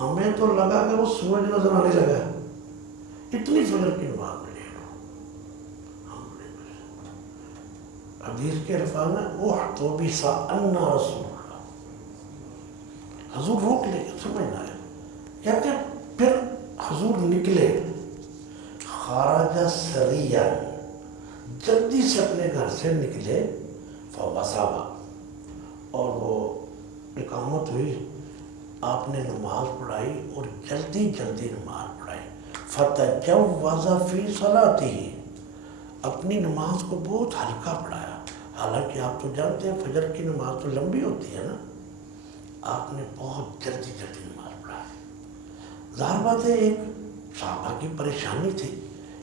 ہمیں تو لگا کہ وہ سورج نظر آنے لگا ہے، اتنی فجر کی نماز میں لیٹ ہو. حدیث کے الفاظ میں احتبس عنا رسول اللہ، حضور روک لے، سمجھنا ہے. کہتے ہیں پھر حضور نکلے، خارج سریا، جلدی سے اپنے گھر سے نکلے، فوصابہ، اور وہ اقامت ہوئی، آپ نے نماز پڑھائی اور جلدی جلدی نماز پڑھائی. فتجوز فی صلاتہ، اپنی نماز کو بہت ہلکا پڑھایا. حالانکہ آپ تو جانتے ہیں فجر کی نماز تو لمبی ہوتی ہے نا، آپ نے بہت جلدی جلدی نماز پڑھائی. ظاہر بات ہے ایک صحابہ کی پریشانی تھی،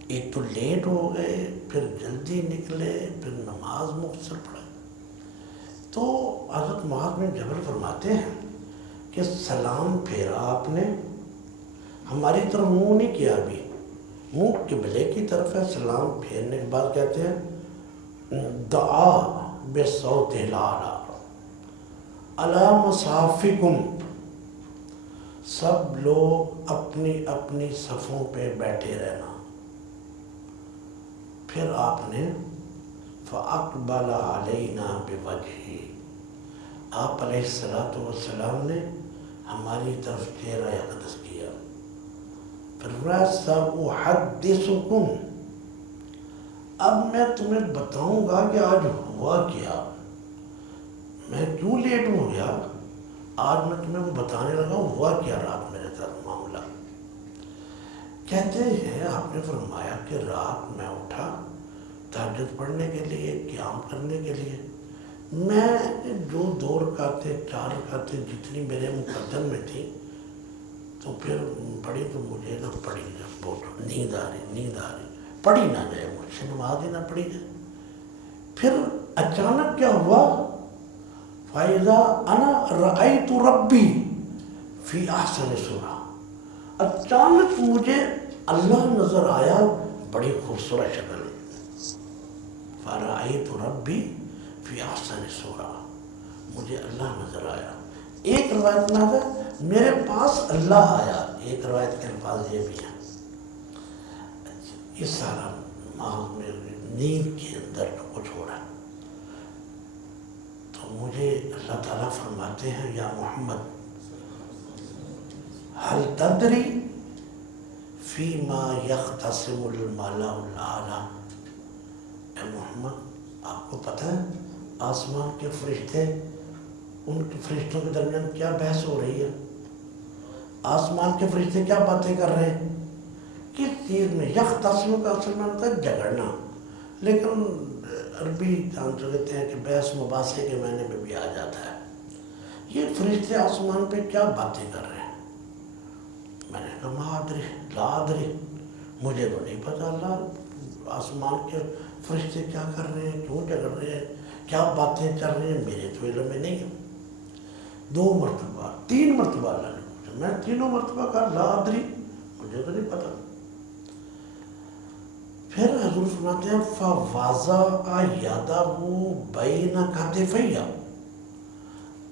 ایک تو لیٹ ہو گئے، پھر جلدی نکلے، پھر نماز مختصر پڑھائی. تو حضرت معاذ بن جبل فرماتے ہیں کہ سلام پھیرا آپ نے، ہماری طرف منہ نہیں کیا، ابھی منہ قبلے کی طرف ہے. سلام پھیرنے کے بعد کہتے ہیں دعا بصوت اعلیٰ علی مصافکم، سب لوگ اپنی اپنی صفوں پہ بیٹھے رہنا. پھر آپ نے فَأَقْبَلَ عَلَيْنَا بِوَجْهِ، آپ علیہ السلام نے ہماری طرف چہرہ اقدس کیا. پھر سَأُحَدِّثُكُمْ، اب میں تمہیں بتاؤں گا کہ آج ہوا کیا، میں کیوں لیٹ ہو گیا، آج میں تمہیں وہ بتانے لگا ہوا کیا رات میرے ساتھ معاملہ. کہتے ہیں آپ نے فرمایا کہ رات میں اٹھا تہجد پڑھنے کے لیے، قیام کرنے کے لیے. میں جو 2 رکعتیں 4 رکعتیں جتنی میرے مقدم میں تھی تو پھر پڑھی، تو مجھے نہ پڑھی، بہت نیند آ رہی، پڑھی نہ جائے مجھ سے، نماز ہی نہ پڑھی جائے. پھر اچانک کیا ہوا، فَإِذَا أَنَا رَأَيْتُ رَبِّي فِي أَحْسَنِ صُورَةٍ، اچانک مجھے اللہ نظر آیا بڑی خوبصورت شکل. فَرَأَيْتُ رَبِّي فِي أَحْسَنِ صُورَةٍ، مجھے اللہ نظر آیا. ایک روایت میں آتا ہے میرے پاس اللہ آیا، ایک روایت کے الفاظ یہ بھی ہیں. یہ سارا ماحول میں نیند کے اندر جو کچھ ہو رہا ہے، تو مجھے اللہ تعالیٰ فرماتے ہیں یا محمد هل تدری فیما یختصم الملأ الاعلیٰ، اے محمد آپ کو پتہ ہے آسمان کے فرشتے، ان کے فرشتوں کے درمیان کیا بحث ہو رہی ہے، آسمان کے فرشتے کیا باتیں کر رہے ہیں، کس چیز میں. یختصم کا اصل میں ہوتا ہے جھگڑنا، لیکن عربی جان سکتے ہیں کہ بحث مباحثے کے معنی میں بھی آ جاتا ہے. یہ فرشتے آسمان پہ کیا باتیں کر رہے ہیں. میں نے کہا ما ادری لا ادری، مجھے تو نہیں پتا اللہ آسمان کے فرشتے کیا کر رہے ہیں، کیوں جھگڑ رہے ہیں، کیا باتیں چل رہی ہیں، میرے تو علم میں نہیں ہے. 2 مرتبہ 3 مرتبہ اللہ نے پوچھا، میں تینوں مرتبہ کہا لا ادری، مجھے تو نہیں پتا. پھر حضور فرماتے ہیں فَوَضَعَ يَدَهُ بَيْنَ كَتِفَيَّ،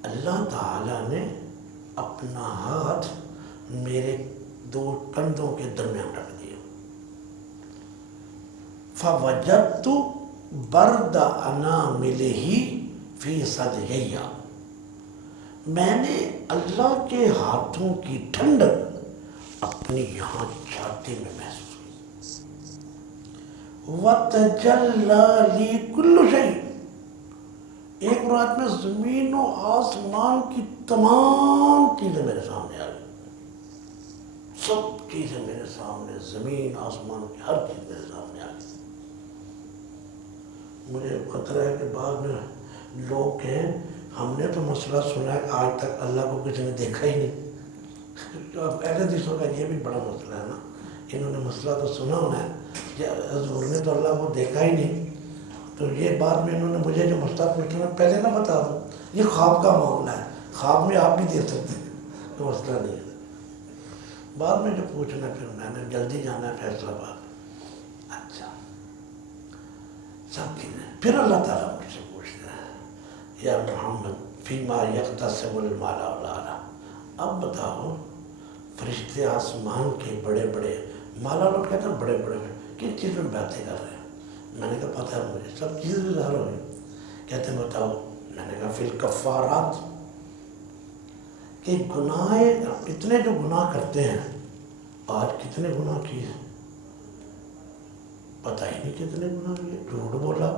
اللہ تعالیٰ نے اپنا ہاتھ میرے 2 کندھوں کے درمیان رکھ دیا. فَوَجَدْتُ بَرْدَ أَنَامِلِهِ فِي صَدْرِيَّ، میں نے اللہ کے ہاتھوں کی ٹھنڈک اپنی یہاں چھاتی میں محسوس. وَتَجَلَّى لِي كُلُّ شَيْءٍ، ایک رات میں زمین و آسمان کی تمام چیزیں میرے سامنے آ گئی، سب چیزیں میرے سامنے، زمین آسمان کی ہر چیز میرے سامنے آ گئی. مجھے خطرہ ہے کہ بعد میں لوگ کہیں ہم نے تو مسئلہ سنا ہے کہ آج تک اللہ کو کسی نے دیکھا ہی نہیں. اہل حدیثوں کا یہ بھی بڑا مسئلہ ہے نا، انہوں نے مسئلہ تو سنا ہونا ہے کہ حضور نے تو اللہ کو دیکھا ہی نہیں. تو یہ بعد میں انہوں نے مجھے جو مسئلہ پوچھا میں پہلے نہ بتا دوں، یہ خواب کا معاملہ ہے، خواب میں آپ بھی دیکھ سکتے ہیں، تو مسئلہ نہیں ہے. بعد میں جو پوچھنا پھر میں نے جلدی جانا ہے فیصلہ آباد. اچھا سب چیزیں. پھر اللہ تعالیٰ مجھ سے پوچھتے ہیں یا محمد فیما یختصم الملأ الاعلیٰ، اب بتاؤ فرشتے آسمان کے بڑے بڑے، مالا لوگ کہتے ہیں بڑے بڑے، کس چیز میں باتیں کر رہے ہیں؟ میں نے کہا پتہ ہے مجھے، سب چیزیں ظاہر ہو گئی۔ کہتے ہیں بتاؤ؟ میں نے کہا فی الکفارات، کہ گناہ اتنے جو گناہ کرتے ہیں، آج کتنے گناہ کیے ہیں پتہ ہی نہیں، کتنے گناہ کیے، جھوٹ بولا،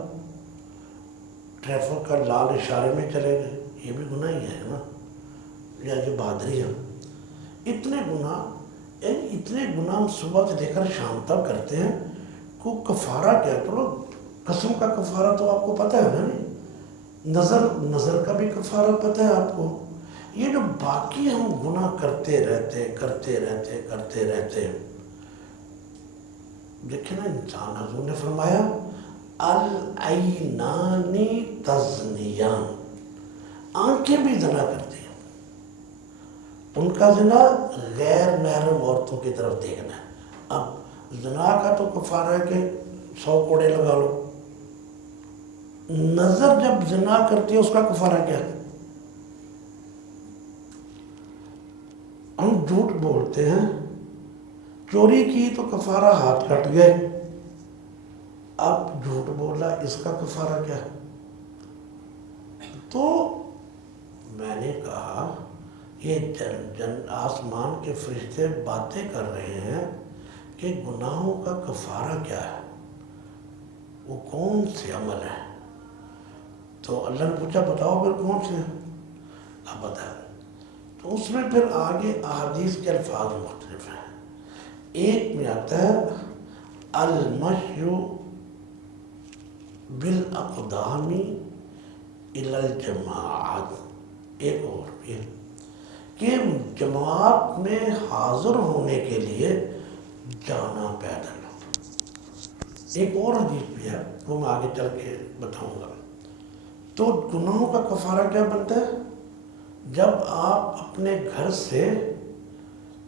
ٹریفک کا لال اشارے میں چلے گئے، یہ بھی گناہ ہی ہے نا، یا یہ بہادری ہے۔ اتنے گناہ، اتنے گناہ ہم صبح سے لے کر شام تک کرتے ہیں، کو کفارہ کیا؟ چلو قسم کا کفارہ تو آپ کو پتہ ہے نا، نہیں نظر کا بھی کفارہ پتہ ہے آپ کو۔ یہ جو باقی ہم گناہ کرتے رہتے، دیکھیں نا انسان، حضور نے فرمایا العینان تزنیان، آنکھیں بھی زنا کرتی ہیں، ان کا زنا غیر محرم عورتوں کی طرف دیکھنا ہے۔ اب زنا کا تو کفارہ ہے کہ 100 کوڑے لگا لو، نظر جب زنا کرتی ہے اس کا کفارہ کیا ہے؟ ہم جھوٹ بولتے ہیں، چوری کی تو کفارہ ہاتھ کٹ گئے، اب جھوٹ بولا اس کا کفارہ کیا ہے؟ تو میں نے کہا یہ آسمان کے فرشتے باتیں کر رہے ہیں کہ گناہوں کا کفارہ کیا ہے، وہ کون سے عمل ہے؟ تو اللہ نے پوچھا بتاؤ پھر کون سے ہیں؟ اب بتائیں۔ تو اس میں پھر آگے احادیث کے الفاظ مختلف ہیں۔ ایک میں آتا ہے المشی بالاقدام الی الجماعت، ایک اور بھی کہ جماعت میں حاضر ہونے کے لیے جانا پیدل۔ ایک اور حدیث بھی ہے، وہ میں آگے چل کے بتاؤں گا۔ تو گناہوں کا کفارہ کیا بنتا ہے؟ جب آپ اپنے گھر سے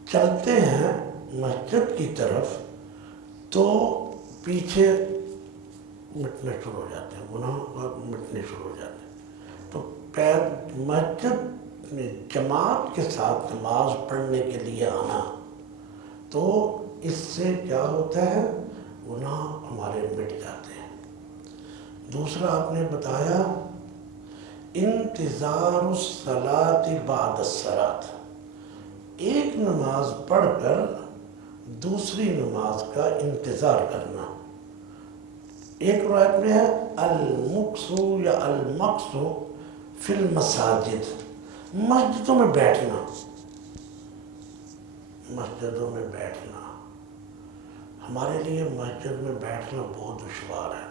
چلتے ہیں مسجد کی طرف تو پیچھے مٹنے شروع ہو جاتے ہیں، گناہ مٹنے شروع ہو جاتے ہیں۔ تو مسجد میں جماعت کے ساتھ نماز پڑھنے کے لیے آنا، تو اس سے کیا ہوتا ہے؟ گناہ ہمارے مٹ جاتے ہیں۔ دوسرا آپ نے بتایا انتظار الصلاۃ بعد الصلاۃ، ایک نماز پڑھ کر دوسری نماز کا انتظار کرنا۔ ایک روایت میں ہے المکث یا المقص فی المساجد، مسجدوں میں بیٹھنا، مسجدوں میں بیٹھنا۔ ہمارے لیے مسجد میں بیٹھنا بہت دشوار ہے،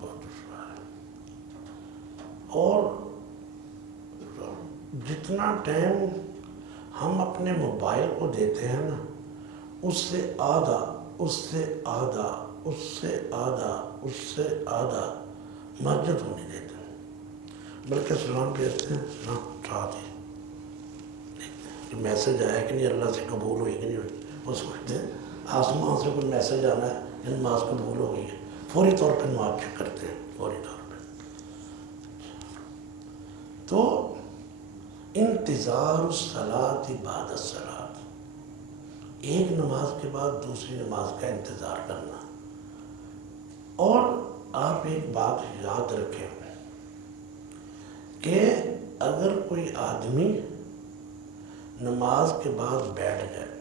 بہت دشوار ہے، اور جتنا ٹائم ہم اپنے موبائل کو دیتے ہیں نا، اس سے آدھا مسجد کو نہیں دیتے ہیں، بلکہ سلام بھیجتے ہیں، سلام ساتھ ہی کہ میسج آیا کہ نہیں، اللہ سے قبول ہوئی کہ نہیں ہوئی، وہ سمجھتے ہیں آسمان سے کوئی میسج آنا ہے کہ نماز قبول ہو گئی ہے، فوری طور پہ نماز چیک کرتے ہیں، فوری طور پہ۔ تو انتظار الصلاۃ بعد الصلاۃ، ایک نماز کے بعد دوسری نماز کا انتظار کرنا۔ اور آپ ایک بات یاد رکھیں کہ اگر کوئی آدمی نماز کے بعد بیٹھ جائے،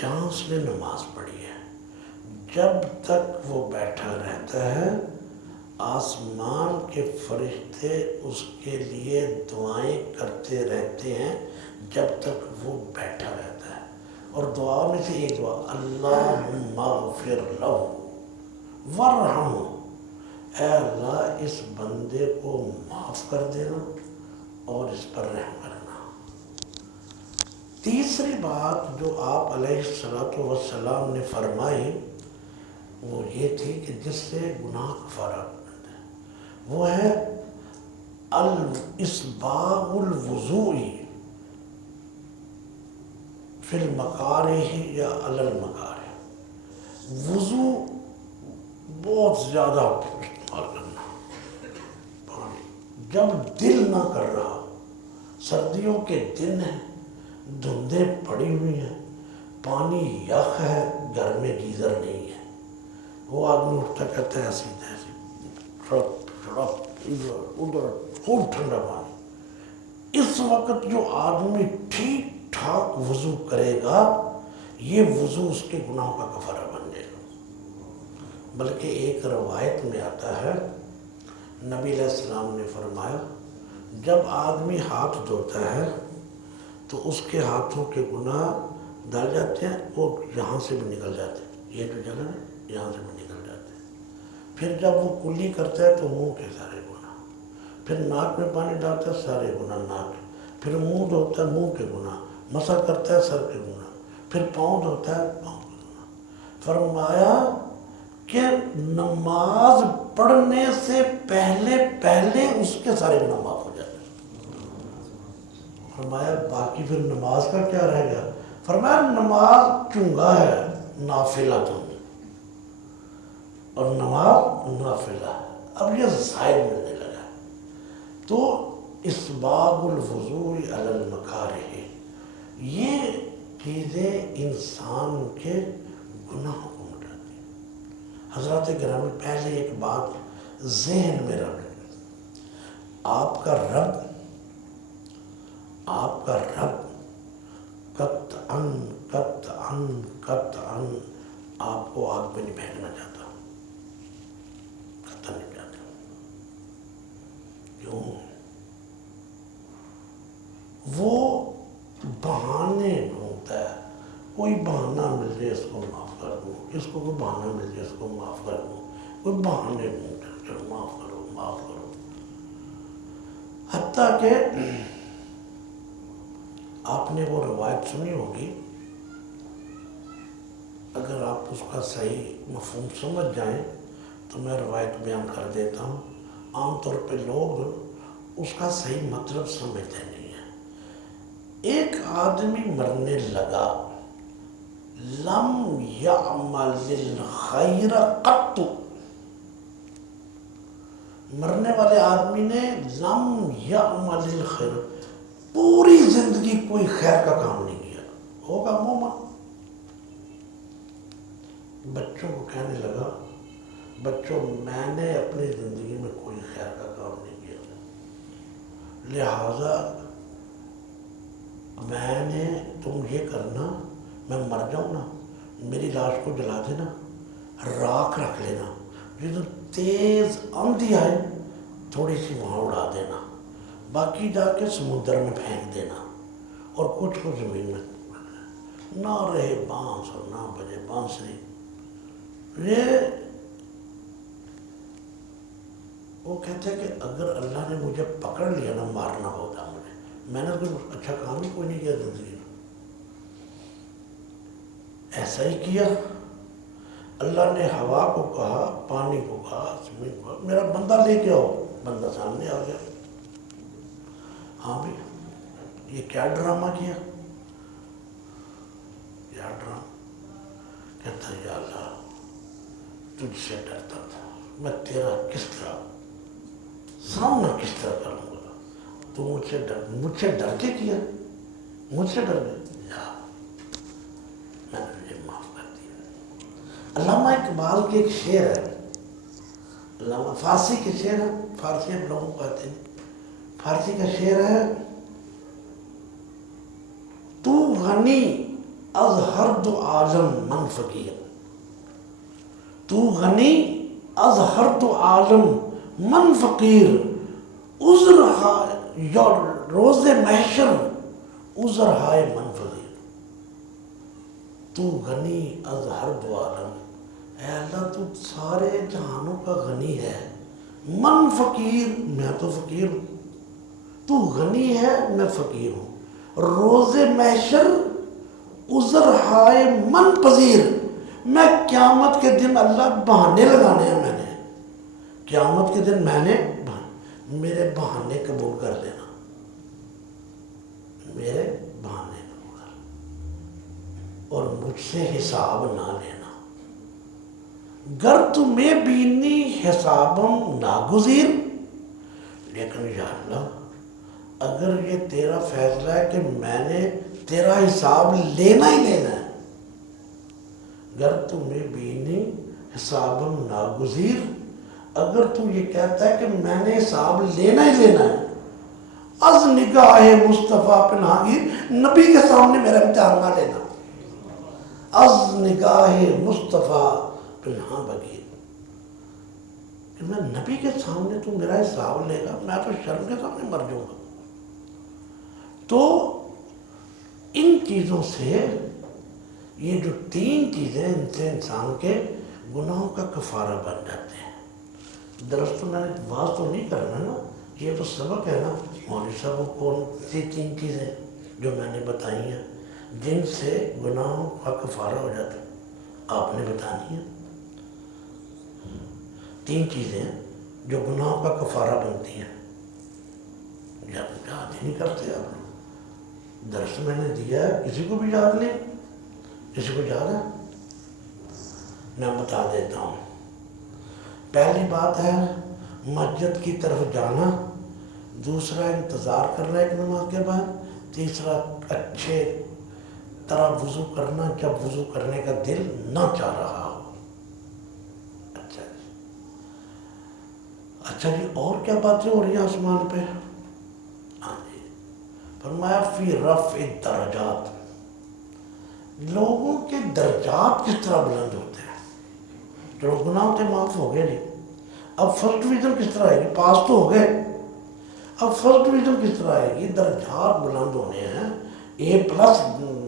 جہاں اس نے نماز پڑھی ہے، جب تک وہ بیٹھا رہتا ہے آسمان کے فرشتے اس کے لیے دعائیں کرتے رہتے ہیں جب تک وہ بیٹھا رہتا ہے۔ اور دعا میں سے ایک دعا اللہم اغفر لہ وارحمہ، اے اللہ اس بندے کو معاف کر دینا اور اس پر رحم کرنا۔ تیسری بات جو آپ علیہ الصلوۃ والسلام نے فرمائی وہ یہ تھی کہ جس سے گناہ کفارہ بنتا ہے، وہ ہے اسباغ الوضوء فی المکارہ یا علی المکارہ، وضو بہت زیادہ استعمال کرنا پانی، جب دل نہ کر رہا، سردیوں کے دن ہیں، دھندیں پڑی ہوئی ہیں، پانی یخ ہے، گھر میں گیزر نہیں ہے، وہ آدمی اٹھتا کہتا ہے ایسی تیسی سڑپ ادھر ادھر خوب ٹھنڈا پانی۔ اس وقت جو آدمی ٹھیک ٹھاک وضو کرے گا یہ وضو اس کے گناہوں کا کفارہ بن جائے گا۔ بلکہ ایک روایت میں آتا ہے نبی علیہ السلام نے فرمایا جب آدمی ہاتھ دھوتا ہے تو اس کے ہاتھوں کے گناہ ڈال جاتے ہیں، وہ یہاں سے بھی نکل جاتے ہیں، یہ جو جگہ ہے یہاں سے بھی نکل جاتے ہیں۔ پھر جب وہ کلی کرتا ہے تو منہ کے سارے گناہ، پھر ناک میں پانی ڈالتا ہے سارے گناہ ناک، پھر منہ دھوتا ہے منہ کے گناہ، مسح کرتا ہے سر کے گناہ، پھر پاؤں دھوتا ہے پاؤں کے گناہ۔ فرمایا کہ نماز پڑھنے سے پہلے اس کے سارے گناہ معاف ہو جاتے ہیں۔ فرمایا باقی پھر نماز کا کیا رہ گیا؟ فرمایا نماز چنگا ہے نافلہ تو، اور نماز نافلہ ہے، اب یہ زائد ملنے لگا ہے۔ تو اسباغ الوضوء علی المکارہ، یہ چیزیں انسان کے گناہوں کو مٹاتی ہیں۔ حضرات گرامی پہلے ایک بات ذہن میں رکھ لیں، آپ کا رب قطعاً آپ کو آگ میں نہیں پھینکنا چاہتا، قطعاً نہیں چاہتا۔ کیوں؟ وہ بہانے ڈھونڈتا ہے، کوئی بہانہ مل جائے اس کو معاف کر دوں، اس کو کوئی بہانہ مل جائے اس کو معاف کر دوں، کوئی بہانے ڈھونڈتا ہے، چلو معاف کرو معاف کرو۔ حتیٰ کہ آپ نے وہ روایت سنی ہوگی، اگر آپ اس کا صحیح مفہوم سمجھ جائیں تو میں روایت بیان کر دیتا ہوں۔ عام طور پہ لوگ اس کا صحیح مطلب سمجھتے نہیں ہیں۔ ایک آدمی مرنے لگا، لم یعمل الخیر قط، مرنے والے آدمی نے لم یعمل الخیر، پوری زندگی کوئی خیر کا کام نہیں کیا ہوگا۔ عموماً بچوں کو کہنے لگا، بچوں میں نے اپنی زندگی میں کوئی خیر کا کام نہیں کیا، لہذا میں نے تم یہ کرنا، میں مر جاؤں نا میری لاش کو جلا دینا، راکھ رکھ لینا، جب تیز آندھی آئے تھوڑی سی وہاں اڑا دینا، باقی جا کے سمندر میں پھینک دینا، اور کچھ کو زمین میں نہ رہے بانس اور نہ بجے بانسری۔ یہ وہ کہتے ہیں کہ اگر اللہ نے مجھے پکڑ لیا نا، مارنا ہوتا مجھے، میں نے کوئی اچھا کام ہی کوئی نہیں کیا زندگی میں، ایسا ہی کیا۔ اللہ نے ہوا کو کہا، پانی کو کہا، زمین کو کہا میرا بندہ لے کے آؤ، بندہ سامنے آ گیا۔ ہاں بھی یہ کیا ڈرامہ کیا، کیا ڈرامہ؟ کہتا ہے یا اللہ تجھ سے ڈرتا تھا، میں تیرا کس طرح سامنا کس طرح کروں گا، تو مجھ سے ڈر کے کیا، مجھ سے ڈر گیا، یا میں نے تجھے معاف کر دیا۔ علامہ اقبال کے ایک شعر ہے، علامہ فارسی کے شعر ہے، فارسی ہم لوگوں کو آتے ہیں، فارسی کا شعر ہے، تو غنی از ہر دو عالم من فقیر، تو غنی از ہر دو عالم من فقیر، عذر یا روز محشر عذر ہائے من فقیر۔ تو غنی از ہر دو عالم، اے اللہ تو سارے جہانوں کا غنی ہے، من فقیر میں تو فقیر ہوں، تو غنی ہے میں فقیر ہوں، روز محشر عذر ہائے من پذیر، میں قیامت کے دن اللہ بہانے لگانے ہیں، میں نے قیامت کے دن میں نے میرے بہانے قبول کر لینا، میرے بہانے قبول کر لینا، اور مجھ سے حساب نہ لینا، گر تمہیں بینی حسابم ناگزیر، لیکن یا اللہ اگر یہ تیرا فیصلہ ہے کہ میں نے تیرا حساب لینا ہی لینا ہے. گر تمہیں بینی حسابم ناگزیر، اگر تو یہ کہتا ہے کہ میں نے حساب لینا ہی لینا ہے، از نگاہ مصطفیٰ پنہانگیر، نبی کے سامنے میرا امتحان نہ لینا. از نگاہ مصطفیٰ پنہاں بغیر، کہ میں نبی کے سامنے تو میرا حساب لے گا، میں تو شرم کے سامنے مر جاؤں گا. تو ان چیزوں سے، یہ جو 3 چیزیں، ان سے انسان کے گناہوں کا کفارہ بن جاتے ہیں. درست تو میں نے واضح تو نہیں کرنا نا، یہ تو سبق ہے نا. مولوی صاحب وہ کون سی 3 چیزیں جو میں نے بتائی ہیں جن سے گناہوں کا کفارہ ہو جاتا ہے، آپ نے بتانی ہے. 3 چیزیں جو گناہوں کا کفارہ بنتی ہیں. یاد ہی نہیں کرتے آپ. درس میں نے دیا ہے، کسی کو بھی یاد نہیں؟ کسی کو یاد ہے؟ میں بتا دیتا ہوں. پہلی بات ہے مسجد کی طرف جانا، دوسرا انتظار کرنا ایک نماز کے بعد، تیسرا اچھے طرح وضو کرنا جب وضو کرنے کا دل نہ چاہ رہا ہو. اچھا جی، اور کیا باتیں ہو رہی ہیں آسمان پہ؟ ہاں جی، فرمایا فی رفع الدرجات، لوگوں کے درجات کس طرح بلند ہوتے ہیں. چلو گناہ ہوتے معاف ہو گئے جی، اب فرسٹ ڈویژن کس طرح آئے گی؟ پاس تو ہو گئے، اب فرسٹ ڈویژن کس طرح آئے گی؟ درجات بلند ہونے ہیں، A+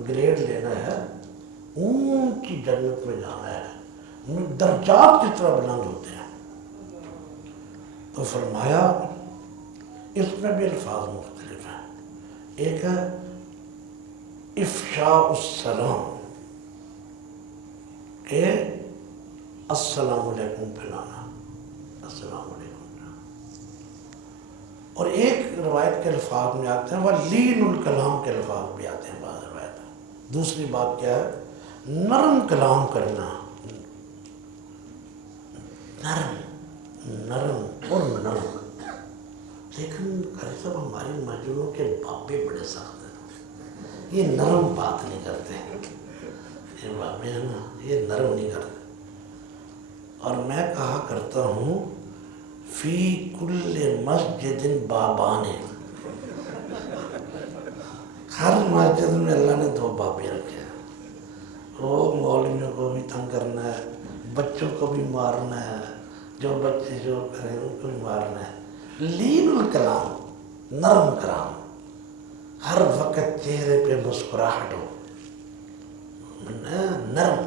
گریڈ لینا ہے، اونچی جنت میں جانا ہے. درجات کس طرح بلند ہوتے ہیں؟ تو فرمایا اس میں بھی الفاظ مختلف ہیں. ایک ہے افشاء السلام، کہ السلام علیکم پھیلانا، السلام علیکم پھیلانا. اور ایک روایت کے الفاظ میں آتے ہیں وَلِّینُ الکلام کے الفاظ بھی آتے ہیں بعض روایت. دوسری بات کیا ہے؟ نرم کلام کرنا، نرم اور نرم. لیکن قاری صاحب ہماری مسجدوں کے بابے بڑے سخت ہیں، یہ نرم بات نہیں کرتے. یہ بابے ہیں نا، یہ نرم نہیں کرتے. اور میں کہا کرتا ہوں فی کل مسجد بابان، ہر مسجد میں اللہ نے 2 بابے رکھے ہیں. وہ مولویوں کو بھی تنگ کرنا ہے، بچوں کو بھی مارنا ہے، جو بچے جو کریں ان کو بھی مارنا ہے. لین الکلام، نرم کلام، ہر وقت چہرے پہ مسکراہٹ ہو، نرم.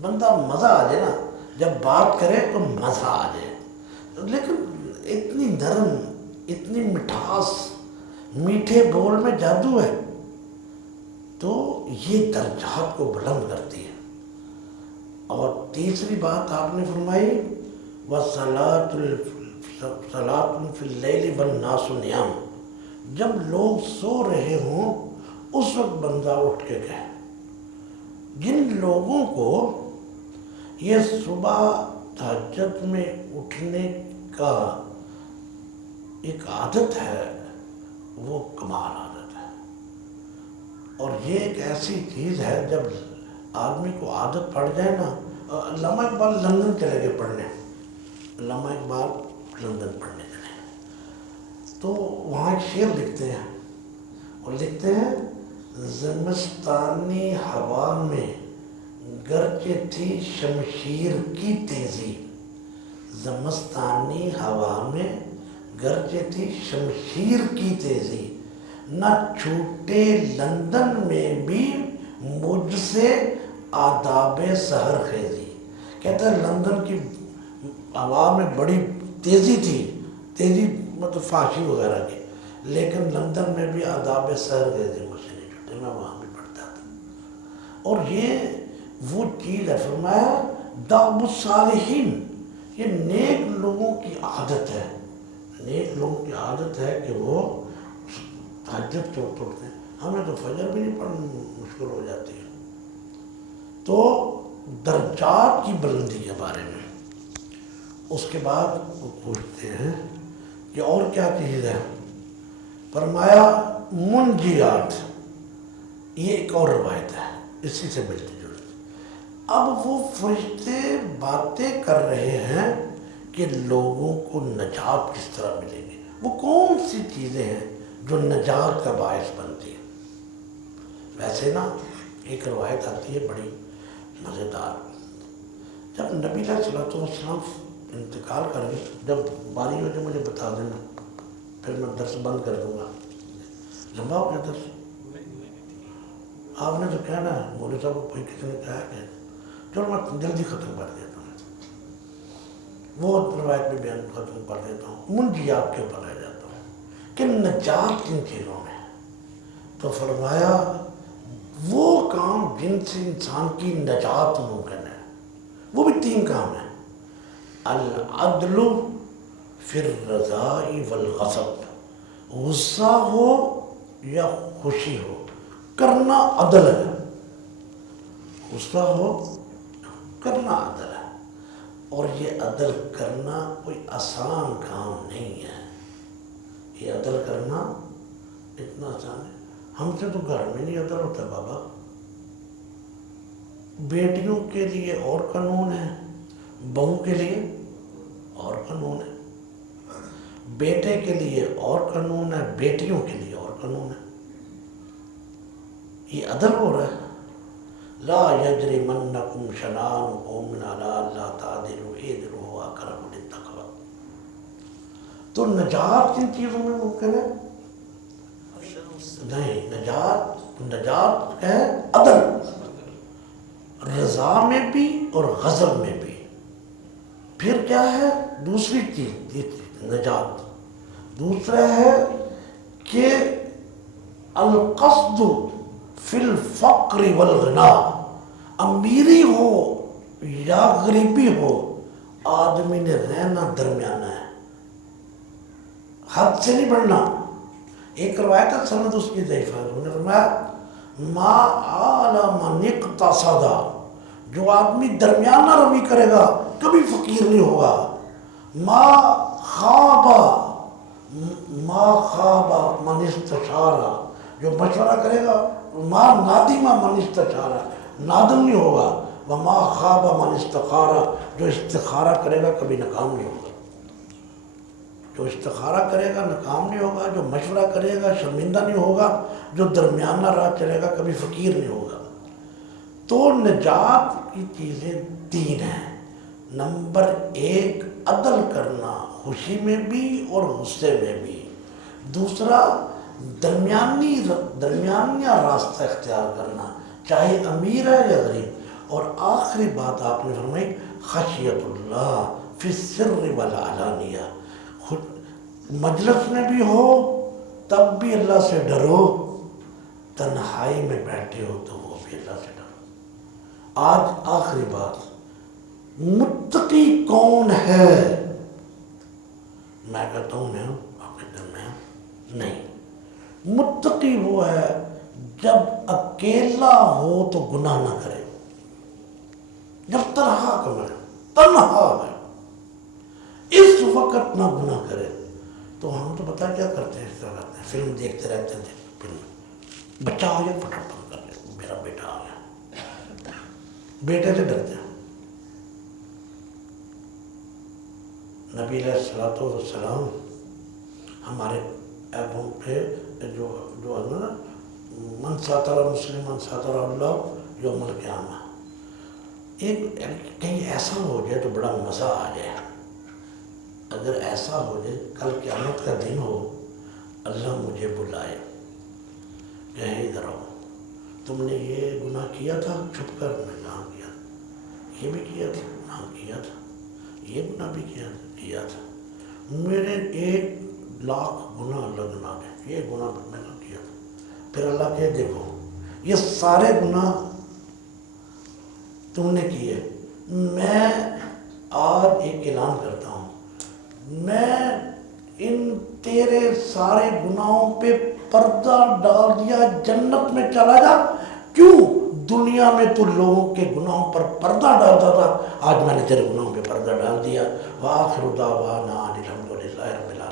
بندہ مزہ آ جائے نا جب بات کرے تو مزہ آ جائے. لیکن اتنی نرم، اتنی مٹھاس، میٹھے بول میں جادو ہے. تو یہ درجات کو بلند کرتی ہے. اور تیسری بات آپ نے فرمائی وَصَلَاةٌ فِي اللَّيْلِ وَالنَّاسُ نِيَامٌ، جب لوگ سو رہے ہوں اس وقت بندہ اٹھ کے کہے. جن لوگوں کو یہ صبح تہجد میں اٹھنے کا ایک عادت ہے، وہ کمال عادت ہے. اور یہ ایک ایسی چیز ہے جب آدمی کو عادت پڑ جائے نا. علامہ اقبال لندن چلے گئے پڑھنے، علامہ اقبال لندن پڑھنے چلے، تو وہاں ایک شعر لکھتے ہیں، اور لکھتے ہیں زمستانی ہوا میں گرچہ تھی شمشیر کی تیزی، زمستانی ہوا میں گرچہ تھی شمشیر کی تیزی، نہ چھوٹے لندن میں بھی مجھ سے آداب سحر خیزی. کہتا ہے لندن کی ہوا میں بڑی تیزی تھی، تیزی مطلب فحشی وغیرہ کی، لیکن لندن میں بھی آداب سحر خیزی مجھ سے نہیں چھوٹے، میں وہاں بھی پڑھتا تھا. اور یہ وہ چیز ہے، فرمایا دعب الصالحین، یہ نیک لوگوں کی عادت ہے. نیک لوگوں کی عادت ہے کہ وہ تہجد کیوں پڑھتے ہیں. ہمیں تو فجر بھی نہیں پڑھنا مشکل ہو جاتی ہے. تو درجات کی بلندی کے بارے میں اس کے بعد وہ پوچھتے ہیں کہ اور کیا چیز ہے. فرمایا منجیات، یہ ایک اور روایت ہے اسی سے ملتی جلتی. اب وہ فرشتے باتیں کر رہے ہیں کہ لوگوں کو نجات کس طرح ملے گی، وہ کون سی چیزیں ہیں جو نجات کا باعث بنتی ہیں. ویسے نا ایک روایت آتی ہے بڑی مزیدار. جب نبی علیہ الصلوۃ والسلام انتقال کر گئے، جب باری ہو جو مجھے بتا دینا، پھر میں درس بند کر دوں گا. لمبا ہو گیا درس. آپ نے تو کہنا ہے مولوی صاحب کو کوئی کسی نے کہا کہ چلو میں جلدی ختم کر دیتا ہوں، وہ روایت میں بیان ختم کر دیتا ہوں، منجیات کے اوپر رہ جاتا ہوں کہ نجات کن چیزوں میں. تو فرمایا وہ کام جن سے انسان کی نجات ممکن ہے، وہ بھی 3 کام ہیں. العدل فی الرضاء والغضب، غصہ ہو یا خوشی ہو کرنا عدل ہے. غصہ ہو کرنا عدل ہے، اور یہ عدل کرنا کوئی آسان کام نہیں ہے. یہ عدل کرنا اتنا آسان ہے. ہم سے تو گھر میں نہیں عدل ہوتا بابا. بیٹیوں کے لیے اور قانون ہے، بہو کے لیے اور قانون ہے، بیٹے کے لیے اور قانون ہے، بیٹیوں کے لیے اور قانون ہے. یہ عدل ہو رہا ہے. لا یجرمنکم شنآن قوم علی الا تعدلوا اعدلوا هو اقرب للتقوی. تو نجات کن چیزوں میں ممکن ہے؟ نہیں، نجات ہے عدل، رضا میں بھی اور غضب میں بھی. پھر کیا ہے دوسری چیز نجات؟ دوسرا ہے کہ القصد فی الفقر والغنا. امیری ہو یا غریبی ہو، آدمی نے رہنا درمیانہ ہے، حد سے نہیں بڑھنا. ایک روایت ہے سند اس کی ضعیف ہے، انہوں نے فرمایا ما آل من اقتصد، جو آدمی درمیانہ روی کرے گا کبھی فقیر نہیں ہوگا. ما خواب من استشار، جو مشورہ کرے گا. ما نادم من استشار، نادم نہیں ہوگا. وما خواب من استخار، جو استخارہ کرے گا کبھی ناکام نہیں ہوگا. جو استخارہ کرے گا ناکام نہیں ہوگا، جو مشورہ کرے گا شرمندہ نہیں ہوگا، جو درمیانہ راہ چلے گا کبھی فقیر نہیں ہوگا. تو نجات کی چیزیں 3 ہیں. نمبر 1 عدل کرنا، خوشی میں بھی اور غصے میں بھی. دوسرا درمیانیہ راستہ اختیار کرنا، چاہے امیر ہے یا غریب. اور آخری بات آپ نے فرمائی خشیت اللہ فی السر والعلانیہ. مجلس میں بھی ہو تب بھی اللہ سے ڈرو، تنہائی میں بیٹھے ہو تو وہ بھی اللہ سے ڈرو. آج آخری بات، متقی کون ہے؟ میں کہتا ہوں میں ہوں، آپ کہتے ہیں میں ہوں. نہیں، متقی وہ ہے جب اکیلا ہو تو گناہ نہ کرے. جب تنہا ہے اس وقت نہ گناہ کرے. تو ہم تو پتہ کیا کرتے ہیں، اس طرح کرتے ہیں، فلم دیکھتے رہتے ہیں. فلم بچہ آ گیا فٹافٹ بند کر لیا، میرا بیٹا آ گیا. بیٹے سے ڈرتے ہیں. نبی علیہ الصلوۃ والسلام ہمارے ایبوں پہ جو ہے نا، من ساتر مسلم من ساتر اللہ یوم القیامہ. ایک کہیں ایسا ہو جائے تو بڑا مزہ آ جائے. اگر ایسا ہو جائے کل قیامت کا دن ہو، اللہ مجھے بلائے کہ ادھر آؤ، تم نے یہ گناہ کیا تھا چھپ کر. میں کہاں کیا تھا؟ یہ بھی کیا تھا، کہاں کیا تھا؟ یہ گناہ بھی کیا تھا. میرے 1,00,000 گناہ اللہ گناہ ہے، یہ گناہ میں نے کیا تھا. پھر اللہ کہ دیکھو یہ سارے گناہ تم نے کیے. میں آج ایک اعلان کرتا ہوں، میں ان تیرے سارے گناہوں پہ پردہ ڈال دیا، جنت میں چلا جا. کیوں؟ دنیا میں تو لوگوں کے گناہوں پر پردہ ڈالتا تھا، آج میں نے تیرے گناہوں پہ پردہ ڈال دیا. وآخر دعوانا ان الحمد للہ رب العالمین.